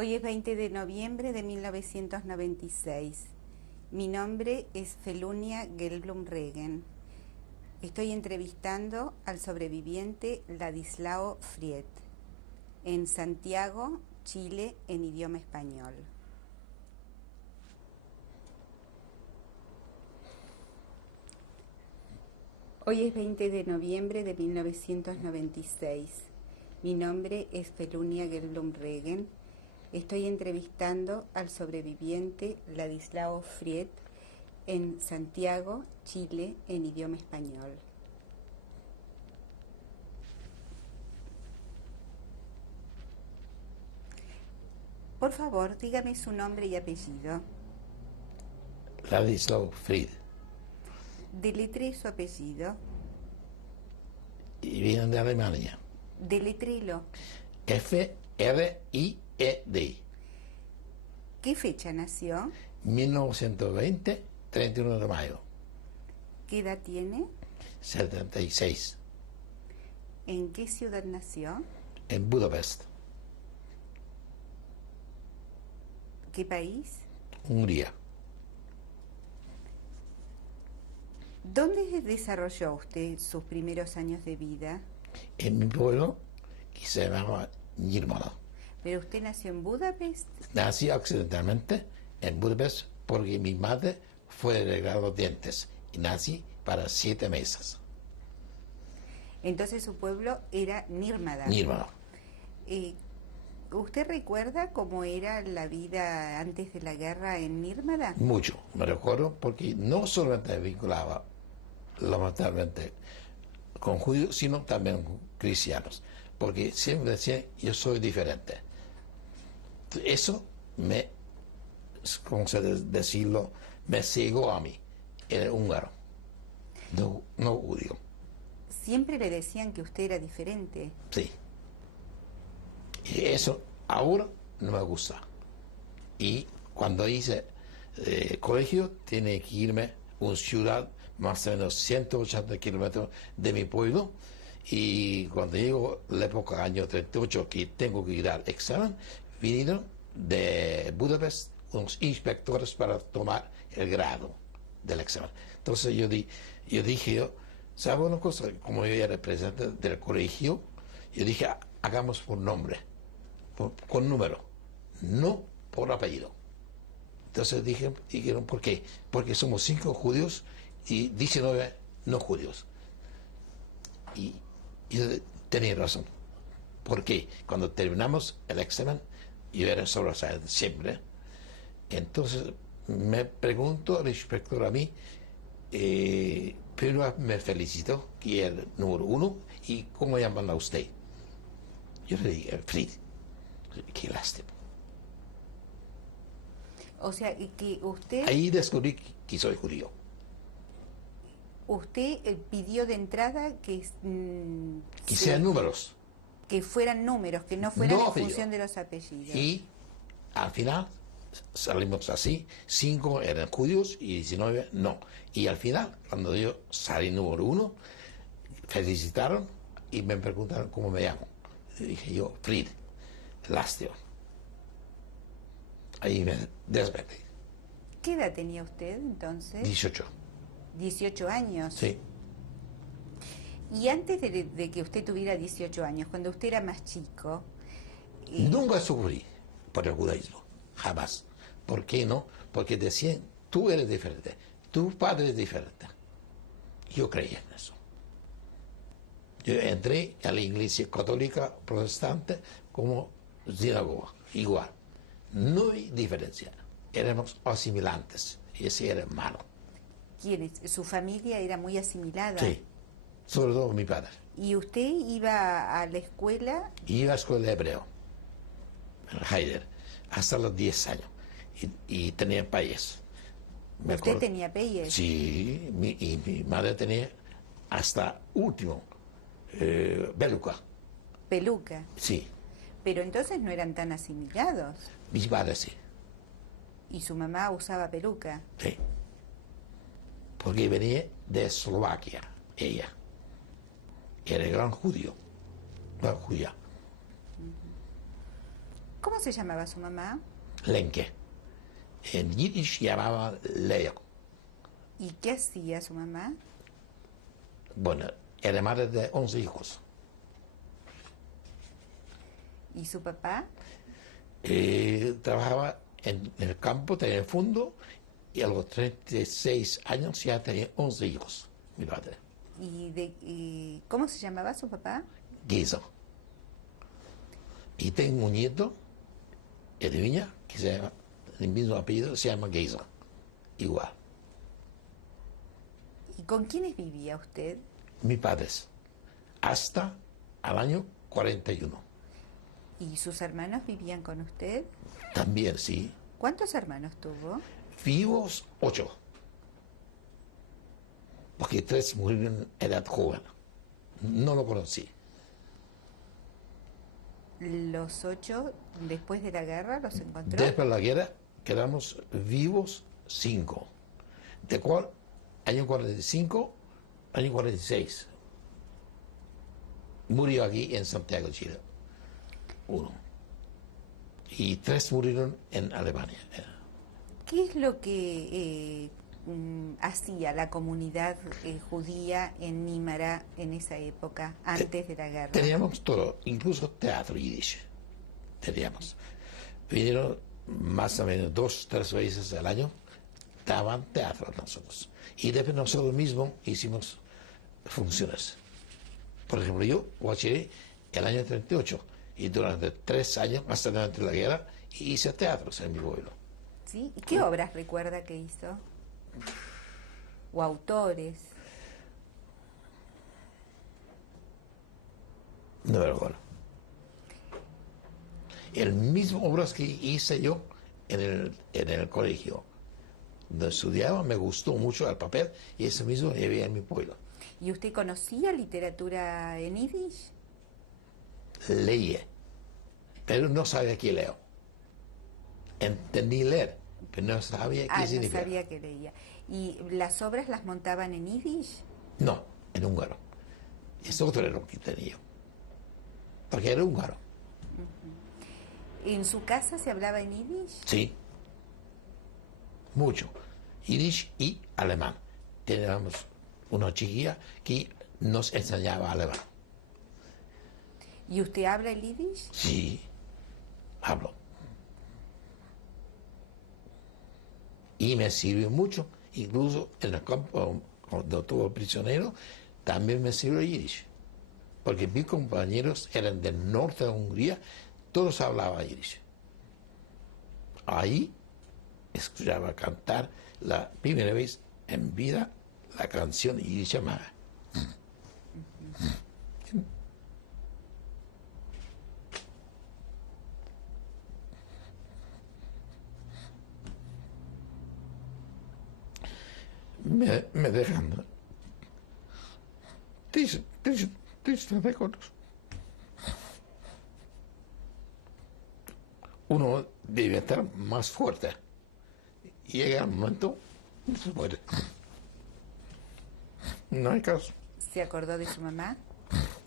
Hoy es 20 de noviembre de 1996. Mi nombre es Felunia Gelblum Regen. Estoy entrevistando al sobreviviente Ladislao Fried en Santiago, Chile, en idioma español. Hoy es 20 de noviembre de 1996. Mi nombre es Felunia Gelblum Regen. Estoy entrevistando al sobreviviente Ladislao Fried en Santiago, Chile, en idioma español. Por favor, dígame su nombre y apellido. Ladislao Fried. Deletree su apellido. Y vienen de Alemania. Deletréelo. F-R-I-E-D. ¿Qué fecha nació? 1920, 31 de mayo. ¿Qué edad tiene? 76. ¿En qué ciudad nació? En Budapest, ¿Qué país? Hungría. ¿Dónde desarrolló usted sus primeros años de vida? En mi pueblo, que se llamaba Nyírmala. ¿Pero usted nació en Budapest? Nací accidentalmente en Budapest porque mi madre fue a arreglar los dientes y nací para 7 meses. Entonces su pueblo era Nírmada. Nyírmala. ¿Usted recuerda cómo era la vida antes de la guerra en Nírmada? Mucho, me recuerdo, porque no solamente me vinculaba lamentablemente con judíos, sino también con cristianos, porque siempre decían, yo soy diferente. Eso me, como se decirlo, me cegó a mí, era húngaro, no judío. Siempre le decían que usted era diferente. Sí. Y eso ahora no me gusta. Y cuando hice colegio, tiene que irme a una ciudad más o menos 180 kilómetros de mi pueblo. Y cuando llegó la época año 38 que tengo que ir al examen, vinieron de Budapest unos inspectores para tomar el grado del examen. Entonces yo dije, ¿sabe una cosa? Como yo era presidente del colegio, yo dije, hagamos por nombre, con número, no por apellido. Entonces dijeron, ¿por qué? Porque somos 5 judíos y 19 no judíos. Y yo tenía razón. Porque cuando terminamos el examen, yo era sobresaliente siempre. Entonces me preguntó el inspector a mí, pero me felicitó, que era el número 1, y ¿cómo llaman a usted? Yo le dije, Fried. Qué lástima. O sea, que usted... Ahí descubrí que soy judío. Usted pidió de entrada que... Que sean números. Que fueran números, que no fueran No en apellido. función de los apellidos. Y al final salimos así, 5 eran judíos y 19 no. Y al final, cuando yo salí número 1, felicitaron y me preguntaron cómo me llamo. Y dije yo, Fried, lástima. Ahí me desmetí. ¿Qué edad tenía usted entonces? 18. 18 años. Sí. Y antes de que usted tuviera 18 años, cuando usted era más chico... Nunca sufrí por el judaísmo, jamás. ¿Por qué no? Porque decían, tú eres diferente, tu padre es diferente. Yo creía en eso. Yo entré a la iglesia católica protestante como sinagoga, igual. No hay diferencia, éramos asimilantes, y ese era malo. ¿Quién es? ¿Su familia era muy asimilada? Sí, sobre todo mi padre. ¿Y usted iba a la escuela? Iba a escuela hebreo, en Haider, hasta los 10 años, y tenía payas. ¿Usted tenía peyes? Sí, y mi madre tenía hasta último, peluca. Peluca. Sí. Pero entonces no eran tan asimilados. Mis padres sí. ¿Y su mamá usaba peluca? Sí. Porque venía de Eslovaquia, ella. Era gran judío, gran judía. ¿Cómo se llamaba su mamá? Lenke. En Yiddish llamaba Leo. ¿Y qué hacía su mamá? Bueno, era madre de 11 hijos. ¿Y su papá? Trabajaba en el campo, tenía el fondo, y a los 36 años ya tenía 11 hijos, mi padre. ¿Y cómo se llamaba su papá? Geyser. Y tengo un nieto, de Viña, que se llama, el mismo apellido, se llama Geyser. Igual. ¿Y con quiénes vivía usted? Mis padres. Hasta al año 41. ¿Y sus hermanos vivían con usted? También, sí. ¿Cuántos hermanos tuvo? Vivos 8. Porque 3 murieron en edad joven. No lo conocí. ¿Los 8 después de la guerra los encontró? Después de la guerra quedamos vivos 5. De cual año 45, año 46. Murió aquí en Santiago, Chile. 1. Y 3 murieron en Alemania. ¿Qué es lo que hacía la comunidad judía en Nímara en esa época, antes de la guerra? Teníamos todo, incluso teatro yiddish. Teníamos. Vinieron más o menos 2, 3 veces al año, daban teatro a nosotros. Y después nosotros mismos hicimos funciones. Por ejemplo, yo guachiré el año 38 y durante 3 años, hasta durante la guerra, hice teatros en mi pueblo. ¿Sí? ¿Y qué obras recuerda que hizo? ¿O autores? No me recuerdo. El mismo obras que hice yo en el colegio. Donde estudiaba, me gustó mucho el papel y ese mismo llevé en mi pueblo. ¿Y usted conocía literatura en yiddish? Leía, pero no sabía qué leo. Entendí leer, pero no sabía qué significaba. No sabía que leía. ¿Y las obras las montaban en yiddish? No, en húngaro. Es otro error que tenía. Porque era húngaro. ¿En su casa se hablaba en yiddish? Sí. Mucho. Yiddish y alemán. Teníamos una chiquilla que nos enseñaba alemán. ¿Y usted habla el yiddish? Sí, hablo. Y me sirvió mucho, incluso en el campo, cuando estuve prisionero, también me sirvió yiddish. Porque mis compañeros eran del norte de Hungría, todos hablaban yiddish. Ahí escuchaba cantar la primera vez en vida la canción yiddish llamada. Me dejan tristes recuerdos. Uno debe estar más fuerte. Y llega el momento y se muere. No hay caso. ¿Se acordó de su mamá?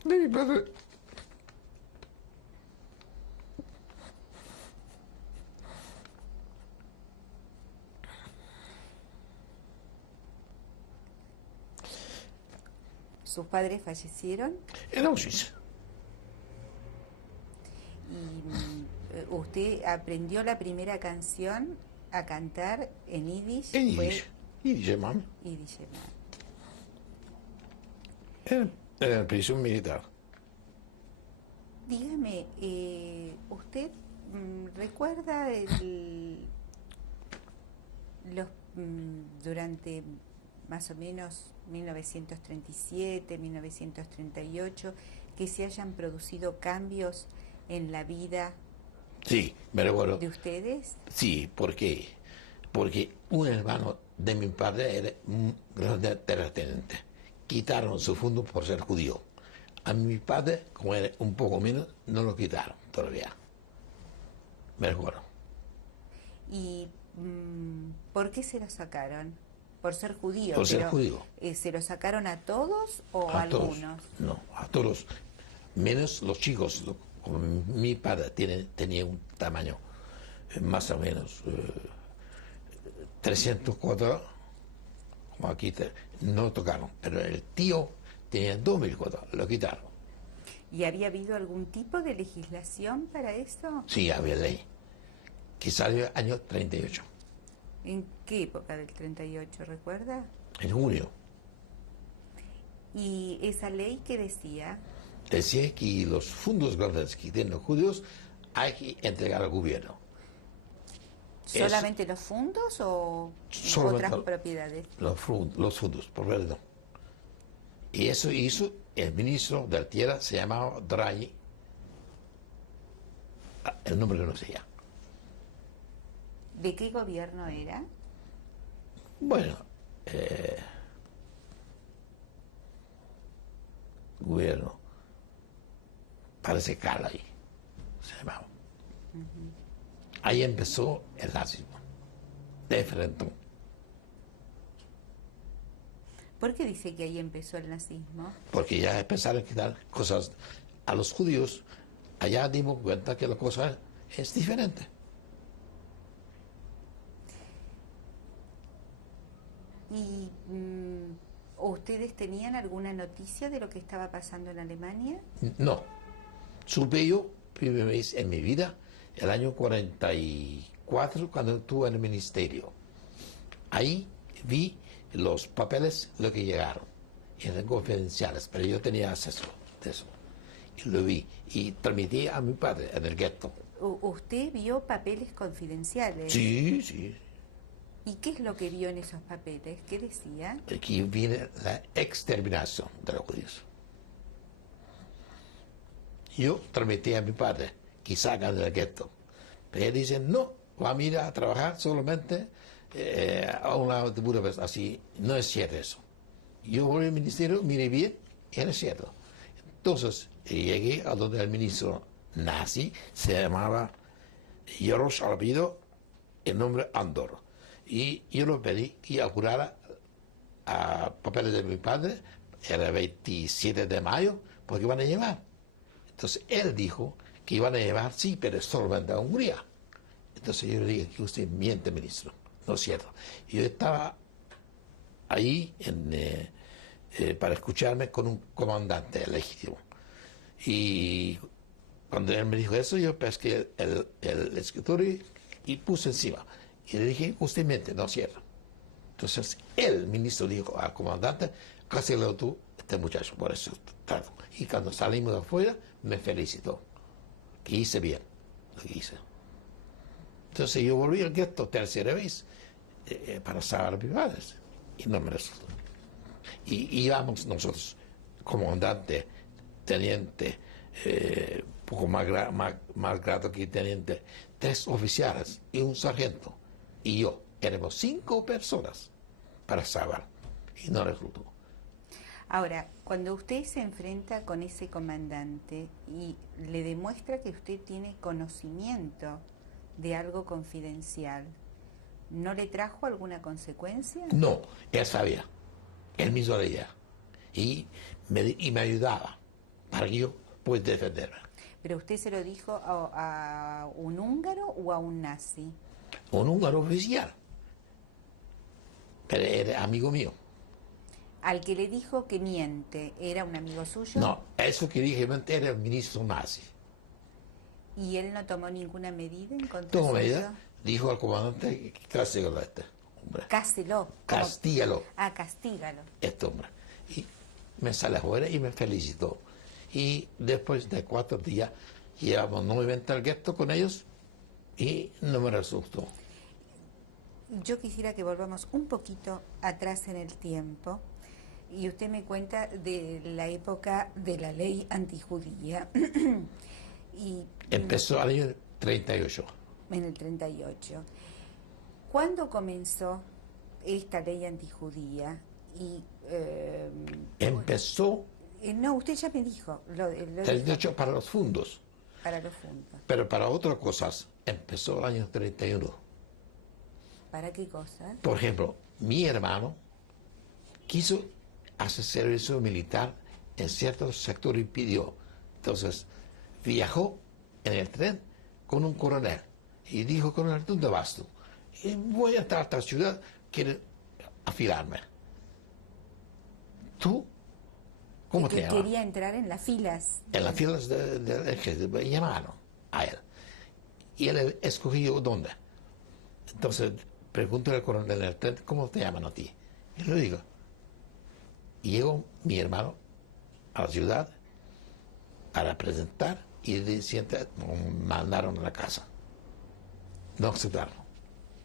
De mi padre. ¿Sus padres fallecieron? En Auschwitz. ¿Y usted aprendió la primera canción a cantar en yiddish? En Yiddish. Yiddish, mami. Yiddish. En el prisión militar. Dígame, ¿usted recuerda durante más o menos 1937, 1938, que se hayan producido cambios en la vida Sí, me recuerdo. de ustedes? Sí, porque un hermano de mi padre era un gran terrateniente. Quitaron su fondo por ser judío. A mi padre, como era un poco menos, no lo quitaron todavía. Me recuerdo. ¿Y por qué se lo sacaron? Por ser judío. Por ser judío. ¿Se lo sacaron a todos o a A todos. algunos? No, a todos. Menos los chicos, como mi padre tenía un tamaño más o menos 300 cuadrados, como aquí, no tocaron, pero el tío tenía 2000 cuadrados, lo quitaron. ¿Y había habido algún tipo de legislación para eso? Sí, había ley, que salió en el año 38, ¿En qué época del 38, recuerda? en junio. ¿Y esa ley qué decía? Decía que los fondos grandes que tienen los judíos hay que entregar al gobierno. ¿Solamente los fondos o Solamente otras propiedades? Los fondos, por verdad. Y eso hizo el ministro de la tierra, se llamaba Draghi, el nombre que no sé ya. ¿De qué gobierno era? Bueno, gobierno, parece Calai, se llamaba. Ahí empezó el nazismo, de frente. ¿Por qué dice que ahí empezó el nazismo? Porque ya empezaron a quitar cosas a los judíos. Allá dimos cuenta que la cosa es diferente. ¿Y ustedes tenían alguna noticia de lo que estaba pasando en Alemania? No. Supe yo, primera vez en mi vida, el año 44, cuando estuve en el ministerio. Ahí vi los papeles, lo que llegaron. Eran confidenciales, pero yo tenía acceso de eso. Y lo vi. Y transmití a mi padre en el gueto. ¿Usted vio papeles confidenciales? Sí, sí. ¿Y qué es lo que vio en esos papeles? ¿Qué decía? Aquí viene la exterminación de los judíos. Yo transmití a mi padre que sacan del gueto. Pero ellos dicen, no, va a ir a trabajar solamente a un lado de Budapest. Así, no es cierto eso. Yo volví al ministerio, miré bien, y era cierto. Entonces, llegué a donde el ministro nazi se llamaba Jarosz Alpido, el nombre Andor. Y yo lo pedí que augurara a papeles de mi padre, era el 27 de mayo, porque iban a llevar. Entonces él dijo que iban a llevar, sí, pero solamente a Hungría. Entonces yo le dije que usted miente, ministro, no es cierto. Y yo estaba ahí para escucharme con un comandante legítimo. Y cuando él me dijo eso, yo pesqué el escritorio y puse encima. Y le dije, usted miente, no es cierto. Entonces el ministro dijo al comandante, cáselo tú, este muchacho, por eso trato. Y cuando salimos de afuera, me felicitó, que hice bien lo que hice. Entonces yo volví al gueto tercera vez para salvar a mis padres y no me resultó. Y íbamos nosotros, comandante, teniente, poco más grado que teniente, 3 oficiales y un sargento. Y yo, éramos 5 personas para salvar y no resultó. Ahora, cuando usted se enfrenta con ese comandante y le demuestra que usted tiene conocimiento de algo confidencial, ¿no le trajo alguna consecuencia? No, él sabía, él mismo leía y me ayudaba para que yo pudiera defenderme. ¿Pero usted se lo dijo a un húngaro o a un nazi? Un húngaro oficial, pero era amigo mío. ¿Al que le dijo que miente era un amigo suyo? No, eso que dije era el ministro nazi. ¿Y él no tomó ninguna medida en contra Tomó suyo? medida, dijo al comandante que castígalo a este hombre. Cáselo. Castígalo. Castígalo. Este hombre. Y me sale afuera y me felicitó. Y después de 4 días llevamos nuevamente al gueto con ellos y no me resultó. Yo quisiera que volvamos un poquito atrás en el tiempo y usted me cuenta de la época de la ley antijudía. Empezó al año 38. En el 38. ¿Cuándo comenzó esta ley antijudía? Empezó no, usted ya me dijo. Lo 38 para los fondos. Para los fondos. Pero para otras cosas empezó el año 31. ¿Para qué cosas? Por ejemplo, mi hermano quiso hacer servicio militar en ciertos sectores y pidió. Entonces viajó en el tren con un coronel y dijo: coronel, ¿dónde vas tú? Y voy a entrar a esta ciudad, quieren afilarme. ¿Tú? ¿Cómo te que llamas? quería entrar en las filas. En las filas del ejército, me llamaron a él. Y él escogió dónde. Entonces pregunto al coronel del tren: ¿cómo te llaman a ti? Y le digo. Y llegó mi hermano a la ciudad para presentar y el día siguiente me mandaron a la casa. No aceptaron.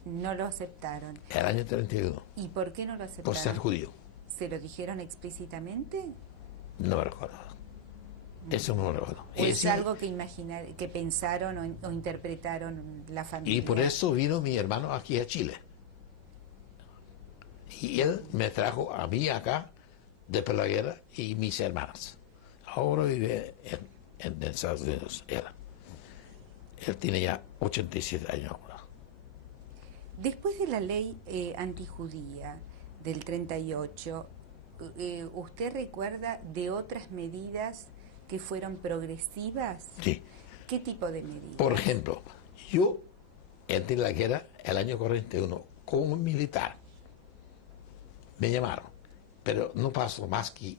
No lo aceptaron. El año 31, ¿Y por qué no lo aceptaron? por ser judío. ¿Se lo dijeron explícitamente? No me recuerdo. Eso no me recuerdo. ¿O es sí, algo que que pensaron o interpretaron la familia? y por eso vino mi hermano aquí a Chile. Y él me trajo a mí acá, después de la guerra, y mis hermanas. Ahora vive en Estados Unidos. Él tiene ya 87 años ahora. Después de la ley antijudía del 38, ¿usted recuerda de otras medidas que fueron progresivas? Sí. ¿Qué tipo de medidas? Por ejemplo, yo entré en la guerra el año 41 como militar. Me llamaron, pero no pasó más que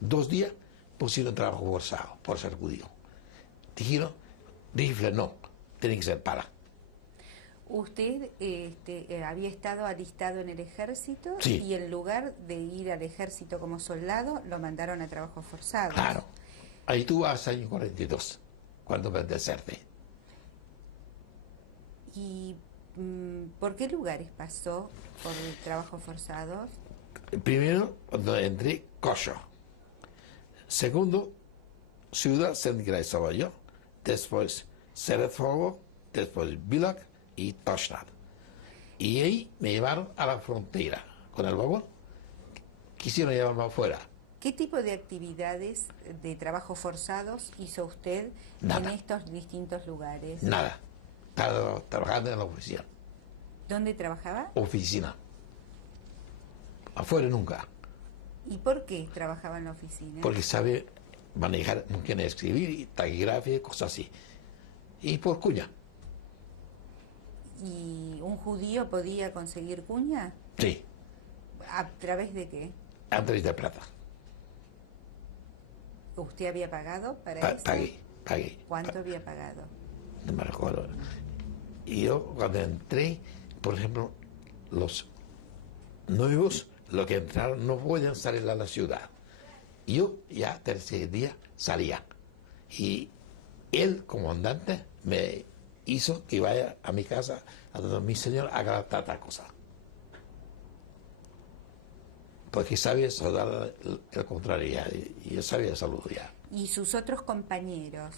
2 días, pusieron trabajo forzado por ser judío. Dije, no, tiene que ser para. Usted había estado alistado en el ejército Sí. y en lugar de ir al ejército como soldado, lo mandaron a trabajos forzados. Claro. Ahí tuvo hasta el año 42, cuando me deserté. ¿Y por qué lugares pasó por trabajos forzados? Primero, cuando entré, Kosher. Segundo, Ciudad Central estaba yo. Después, Seretfogo. Después, Bilac y Toshnad. Y ahí me llevaron a la frontera con el vagón. Quisieron llevarme afuera. ¿Qué tipo de actividades de trabajos forzados hizo usted Nada. en estos distintos lugares? Nada. Estaba trabajando en la oficina. ¿Dónde trabajaba? Oficina. Afuera nunca. ¿Y por qué trabajaba en la oficina? Porque sabe manejar, no quiere escribir, y taquigrafía y cosas así. Y por cuña. ¿Y un judío podía conseguir cuña? Sí. ¿A través de qué? Antes de plata. ¿Usted había pagado para eso? Pagué. ¿Cuánto había pagado? No me recuerdo. Y yo cuando entré, por ejemplo, los nuevos, los que entraron, no podían salir a la ciudad. Y yo ya tercer día salía. Y el comandante me hizo que vaya a mi casa, a donde mi señor haga tanta cosa. Porque sabía soldar el contrario ya, y yo sabía salud ya. ¿Y sus otros compañeros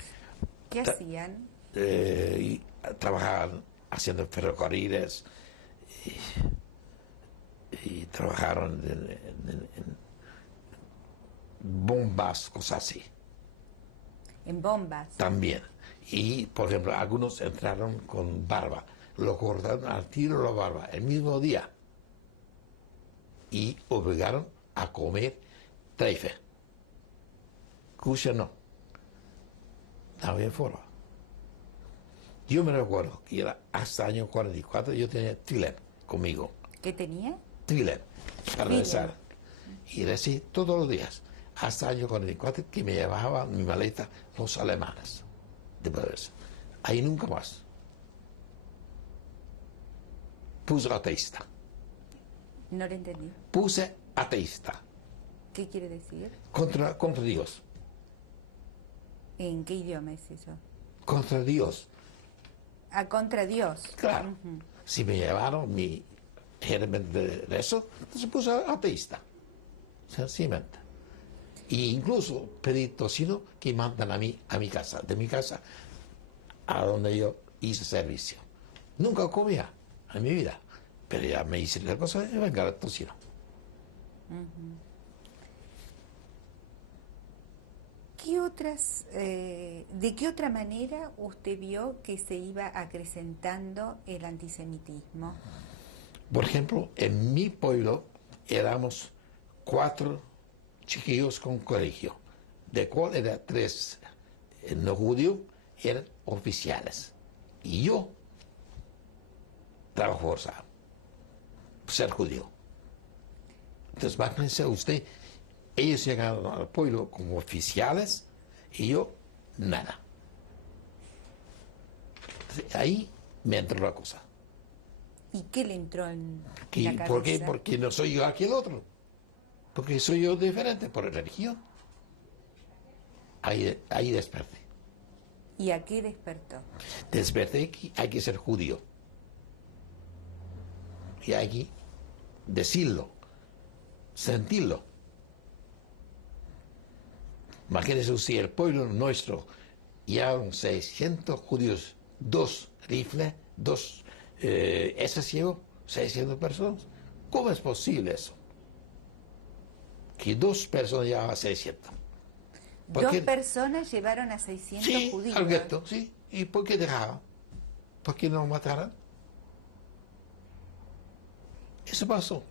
qué hacían? Y trabajaban haciendo ferrocarriles y trabajaron en bombas, cosas así. En bombas. También. Y, por ejemplo, algunos entraron con barba. Lo cortaron al tiro la barba el mismo día. Y obligaron a comer treife. Kusher no. No había forma. Yo me recuerdo que era hasta el año 44, yo tenía tfilen conmigo. ¿Qué tenía? Tfilen, para Tfilen. rezar. Y decí todos los días, hasta el año 44, que me llevaban mi maleta los alemanes. De eso. Ahí nunca más. Puse ateísta. No le entendí. Puse ateísta. ¿Qué quiere decir? Contra Dios. ¿En qué idioma es eso? Contra Dios. A contra Dios. Claro. Ujú. Si me llevaron mi germen de eso, entonces puse ateísta. Sencillamente. E incluso pedí tocino que mandan a mí a mi casa, de mi casa a donde yo hice servicio. Nunca comía en mi vida, pero ya me hice la cosa y venga el tocino. ¿De qué otra manera usted vio que se iba acrecentando el antisemitismo? Por ejemplo, en mi pueblo éramos 4 chiquillos con colegio, de cual eran 3 no judíos eran oficiales. Y yo trabajo forzado, ser judío. Entonces, va a pensar usted, ellos llegaron al pueblo como oficiales y yo nada. Entonces, ahí me entró la cosa. ¿Y qué le entró en ¿Y la cabeza? por qué? Porque no soy yo aquí el otro. Porque soy yo diferente por religión. Ahí desperté. ¿Y a qué despertó? Desperté que hay que ser judío. Y hay que decirlo, sentirlo. Imagínense usted, el pueblo nuestro, llevaron 600 judíos, 2 rifles, 2 esas llevó 600 personas. ¿Cómo es posible eso? Que 2 personas llevaban 600. Dos personas llevaron a 600 sí, judíos. Al gueto, sí. ¿Y por qué dejaban? ¿Por qué no mataran? Eso pasó.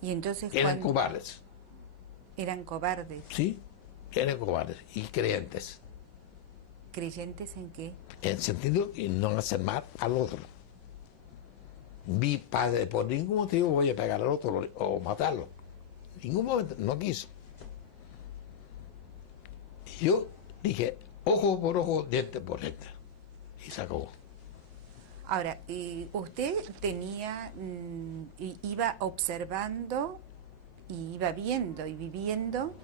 Y entonces Eran cobardes. Eran cobardes. Sí, eran cobardes y creyentes. ¿Creyentes en qué? En sentido que no hacer mal al otro. Mi padre, por ningún motivo voy a pegar al otro o matarlo. En ningún momento, no quiso. Yo dije, ojo por ojo, diente por diente. Y se acabó. Ahora, usted iba observando y iba viendo y viviendo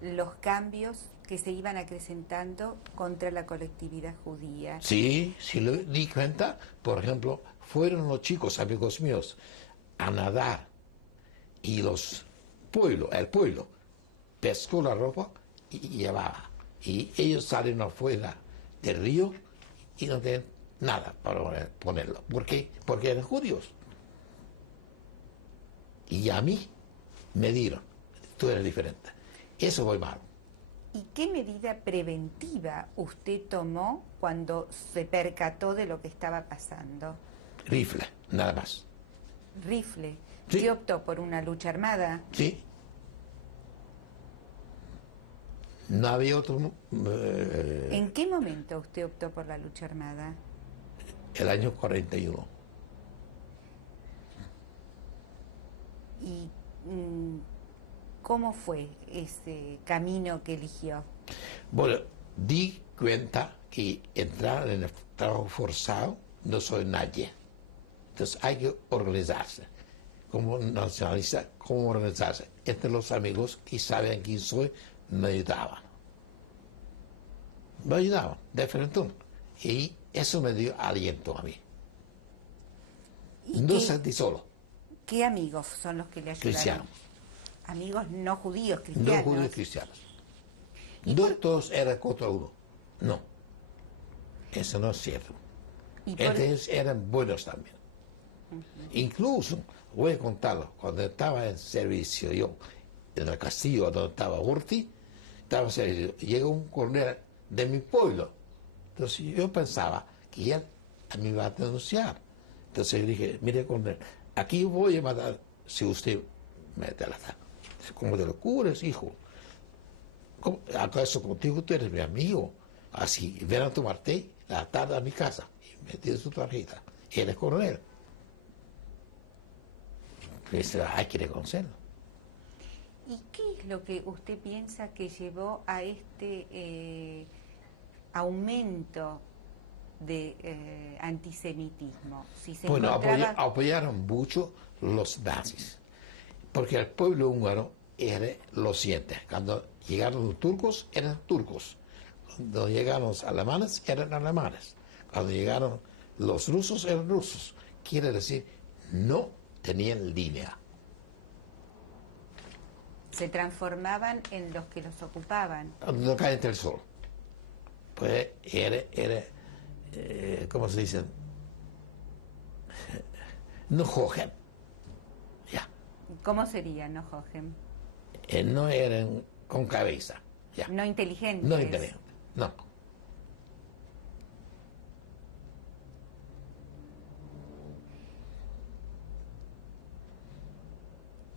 los cambios que se iban acrecentando contra la colectividad judía. Sí, sí lo di cuenta. Por ejemplo, fueron los chicos, amigos míos, a nadar y el pueblo pescó la ropa y llevaba. Y ellos salen afuera del río y no tienen nada para ponerlo. ¿Por qué? Porque eran judíos. Y a mí me dieron, tú eres diferente. Eso fue malo. ¿Y qué medida preventiva usted tomó cuando se percató de lo que estaba pasando? Rifle, nada más. Rifle. Sí. ¿Qué optó por una lucha armada? Sí. No había otro. ¿En qué momento usted optó por la lucha armada? El año 41. ¿Y cómo fue ese camino que eligió? Bueno, di cuenta que entrar en el trabajo forzado no soy nadie. Entonces hay que organizarse. Como nacionalista, ¿cómo organizarse? Entre los amigos que saben quién soy, me ayudaban. Me ayudaban, de frente. Y eso me dio aliento a mí. No sentí solo. ¿Qué amigos son los que le ayudaron? Cristianos. Amigos no judíos, No cristianos. judíos cristianos. No todos eran contra uno. No. Eso no es cierto. Entonces eran buenos también. Incluso, voy a contarlo, cuando estaba en servicio yo, en el castillo donde estaba Urti, estaba en servicio, llegó un coronel de mi pueblo. Entonces yo pensaba que él a mí iba a denunciar. Entonces yo dije, mire coronel, aquí voy a matar si usted me delata. ¿Cómo te lo cures, hijo? ¿Acaso contigo tú eres mi amigo? Así, ven a tomarte la tarde a mi casa y me tienes tu tarjeta. Eres coronel. Pues hay que reconocerlo. ¿Y qué es lo que usted piensa que llevó a este aumento de antisemitismo? Si se bueno, encontraba... apoyaron mucho los nazis, porque el pueblo húngaro era lo siguiente: cuando llegaron los turcos, eran turcos; cuando llegaron los alemanes, eran alemanes; cuando llegaron los rusos, eran rusos. Quiere decir, no tenían línea. Se transformaban en los que los ocupaban. No cae entre el sol. Pues era ¿cómo se dice? No joven. Ya. ¿Cómo sería, no Jochen? No eran con cabeza. Ya. No inteligentes. No inteligentes. No.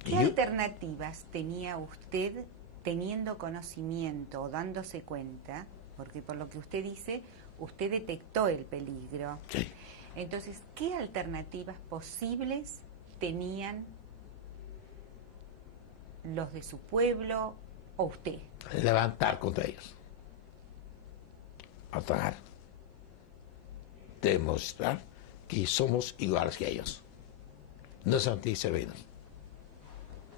¿Qué alternativas tenía usted teniendo conocimiento o dándose cuenta porque por lo que usted dice, usted detectó el peligro. Sí. Entonces, ¿qué alternativas posibles tenían los de su pueblo o usted? Levantar contra ellos. Atacar. Demostrar que somos iguales que ellos. No sentirse menos.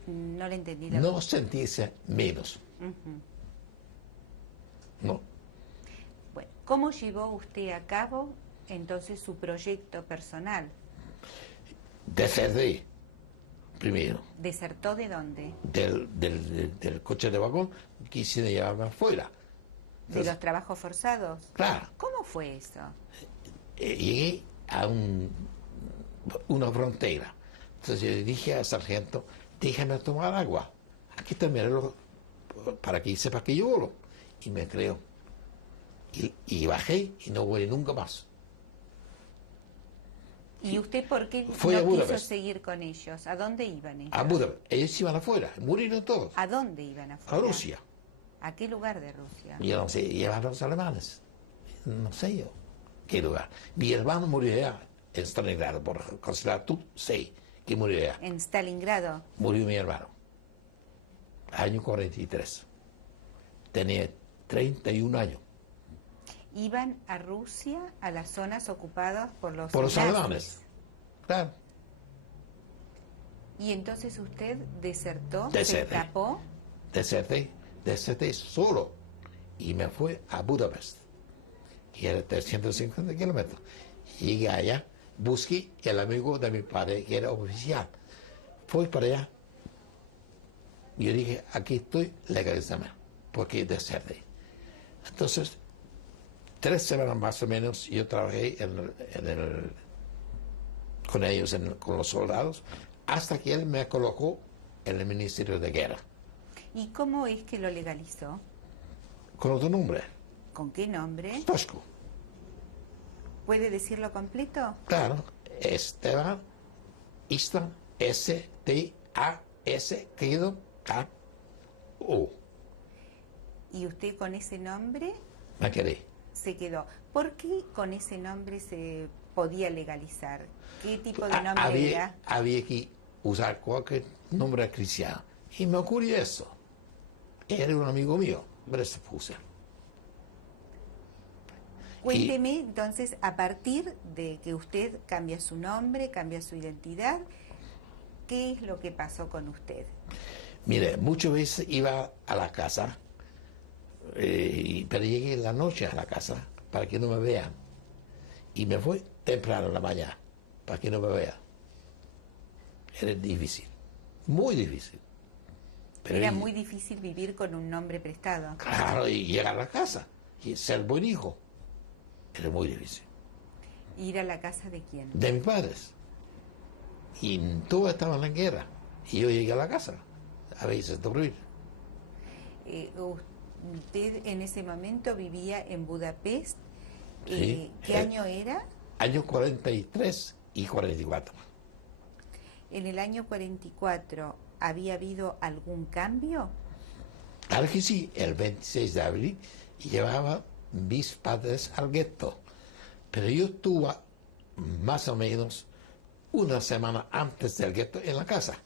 No le entendí. No sentirse menos. No. Bueno, ¿cómo llevó usted a cabo entonces su proyecto personal? Deserté primero. ¿Desertó de dónde? Del coche de vagón, quisieron llevarme afuera. ¿De los trabajos forzados? Claro. ¿Cómo fue eso? Llegué a una frontera. Entonces yo le dije al sargento, déjame tomar agua. Aquí también para que sepa que yo volo. Y me creo. Y bajé y no volví nunca más. ¿Y usted por qué Fui a no quiso Budapest. seguir con ellos? ¿A dónde iban ellos? A Budapest. Ellos iban afuera, murieron todos. ¿A dónde iban afuera? A Rusia. ¿A qué lugar de Rusia? Yo no sé, llevaron a los alemanes. No sé yo qué lugar. Mi hermano murió allá, en Stalingrado, por considerar tú, sí, que murió allá. ¿En Stalingrado? Murió mi hermano. Año 43. Tenía 31 años. Iban a Rusia, a las zonas ocupadas por los Por los nazis. alemanes. Claro. Y entonces usted desertó, se Deserté. escapó. Deserté solo. Y me fui a Budapest. Que era 350 kilómetros. Llegué allá, busqué el amigo de mi padre, que era oficial. Fui para allá. Yo dije, aquí estoy, legalízame, porque deserté. Entonces, 3 semanas más o menos, yo trabajé con ellos, con los soldados, hasta que él me colocó en el Ministerio de Guerra. ¿Y cómo es que lo legalizó? Con otro nombre, ¿Con qué nombre? Tosco. ¿Puede decirlo completo? Claro, Esteban Istvan, S-T-A-S, querido, K-O. ¿Y usted con ese nombre Me quedé. se quedó? ¿Por qué con ese nombre se podía legalizar? ¿Qué tipo de nombre era? Había que usar cualquier nombre cristiano. Y me ocurrió eso. Era un amigo mío, pero se puse. Cuénteme entonces, a partir de que usted cambia su nombre, cambia su identidad, ¿qué es lo que pasó con usted? Mire, muchas veces iba a la casa, pero llegué en la noche a la casa para que no me vean. Y me fui temprano en la mañana para que no me vean. Era difícil, muy difícil. Pero Era muy difícil vivir con un nombre prestado. Claro, y llegar a la casa y ser buen hijo. Era muy difícil. ¿Ir a la casa de quién? De mis padres. Y todos estaban en guerra. Y yo llegué a la casa, a veces dormir. Usted en ese momento vivía en Budapest. Sí, ¿Qué año era? Años 43 y 44. En el año 44, ¿había habido algún cambio? Claro que sí, el 26 de abril llevaba mis padres al gueto. Pero yo estuve más o menos una semana antes del gueto en la casa.